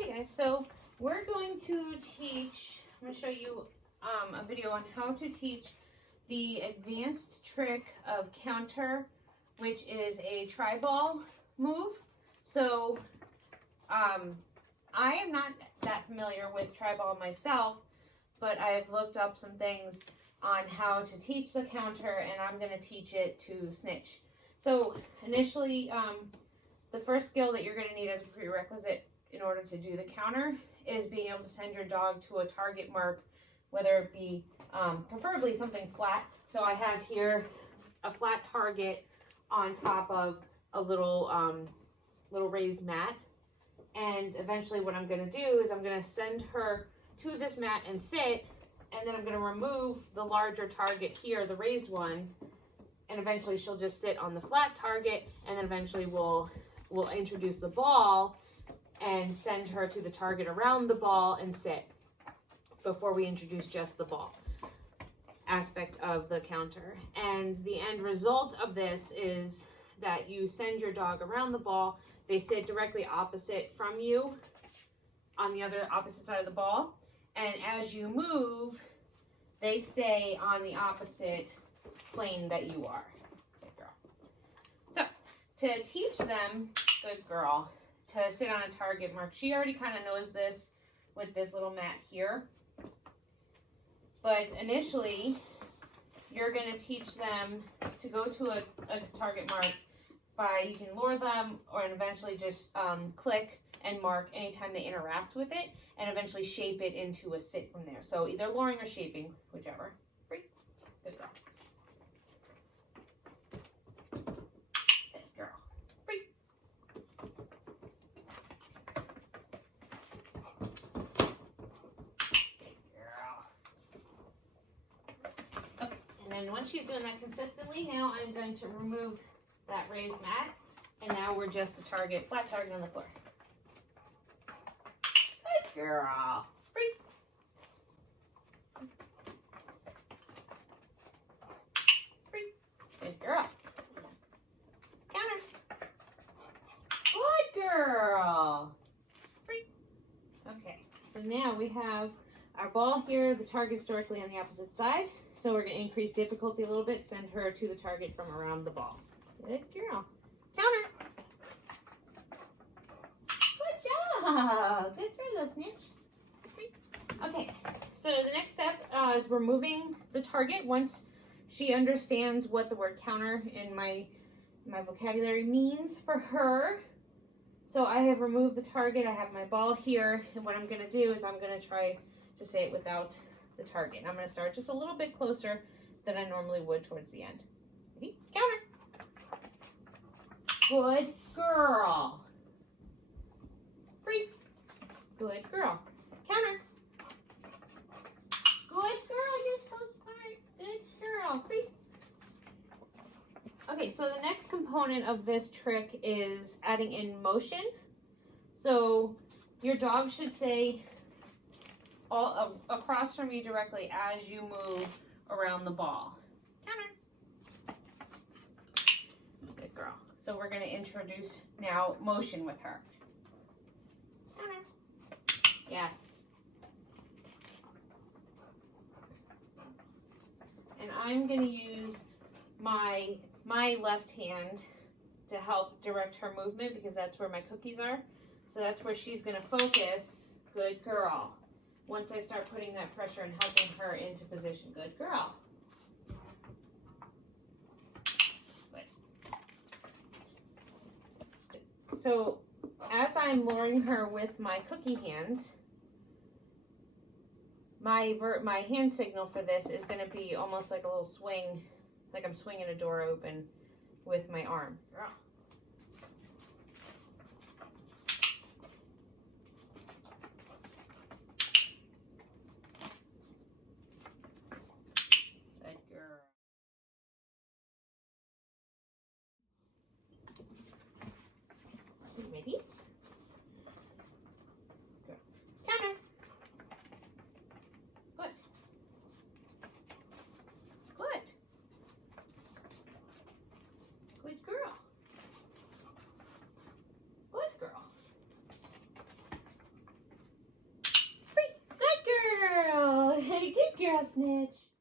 Okay guys, so we're going to teach, I'm going to show you a video on how to teach the advanced trick of counter, which is a tri-ball move. So I am not that familiar with tri-ball myself, but I've looked up some things on how to teach the counter, and I'm going to teach it to snitch. So initially, the first skill that you're going to need as a prerequisite in order to do the counter is being able to send your dog to a target mark, whether it be preferably something flat. So I have here a flat target on top of a little raised mat, and eventually what I'm going to do is I'm going to send her to this mat and sit, and then I'm going to remove the larger target here, the raised one, and eventually she'll just sit on the flat target, and then eventually we'll introduce the ball and send her to the target around the ball and sit before we introduce just the ball aspect of the counter. And the end result of this is that you send your dog around the ball. They sit directly opposite from you on the other opposite side of the ball. And as you move, they stay on the opposite plane that you are. Good girl. So to teach them, good girl, to sit on a target mark, she already kind of knows this with this little mat here. But initially, you're going to teach them to go to a target mark by, you can lure them or eventually just click and mark anytime they interact with it, and eventually shape it into a sit from there. So either luring or shaping, whichever. Free. Good girl. Good girl. Free. And then once she's doing that consistently, now I'm going to remove that raised mat, and now we're just the target, flat target on the floor. Good girl. Free. Free. Good girl. Counter. Good girl. Free. Okay, so now we have our ball here. The target's directly on the opposite side. So we're going to increase difficulty a little bit, send her to the target from around the ball. Good girl. Counter. Good job. Good for the snitch. Okay, so the next step is removing the target once she understands what the word counter in my vocabulary means for her. So I have removed the target. I have my ball here, and what I'm going to do is I'm going to try to say it without the target. I'm going to start just a little bit closer than I normally would towards the end. Ready? Counter. Good girl. Free. Good girl. Counter. Good girl. You're so smart. Good girl. Free. Okay, so the next component of this trick is adding in motion. So your dog should say all across from you directly as you move around the ball. Counter. Good girl. So we're going to introduce now motion with her. Counter. Yes. And I'm going to use my left hand to help direct her movement because that's where my cookies are. So that's where she's going to focus. Good girl. Once I start putting that pressure and helping her into position. Good girl. Good. So as I'm luring her with my cookie hand, my hand signal for this is going to be almost like a little swing, like I'm swinging a door open with my arm. Girl. Ready? Good. Counter. Good. Good. Good girl. You're a snitch.